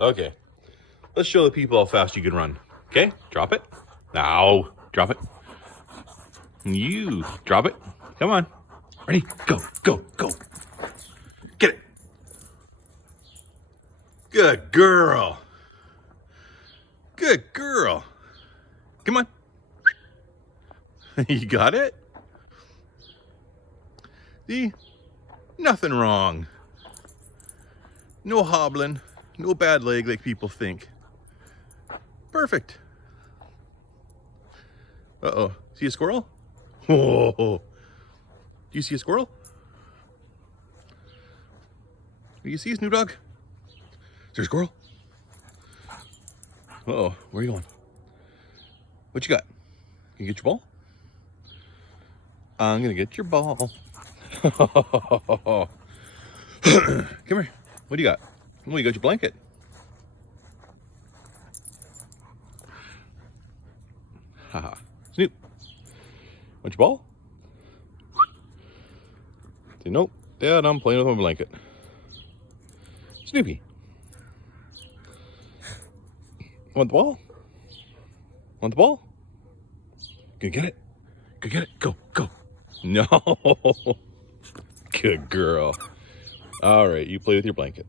Okay. Let's show the people how fast you can run. Okay? Drop it. Now, drop it. You drop it. Come on. Ready? Go, go, go. Get it. Good girl. Good girl. Come on. You got it? See? Nothing wrong. No hobbling. No bad leg like people think. Perfect. Uh-oh. See a squirrel? Whoa. Do you see a squirrel? Do you see a Snoop Dog? Is there a squirrel? Uh-oh. Where are you going? What you got? Can you get your ball? I'm gonna get your ball. Come here. What do you got? Oh, you got your blanket. Haha. Snoop. Want your ball? Say, nope. Dad, I'm playing with my blanket. Snoopy. Want the ball? Want the ball? Gonna get it? Go get it. Go, go. No. Good girl. All right, you play with your blanket.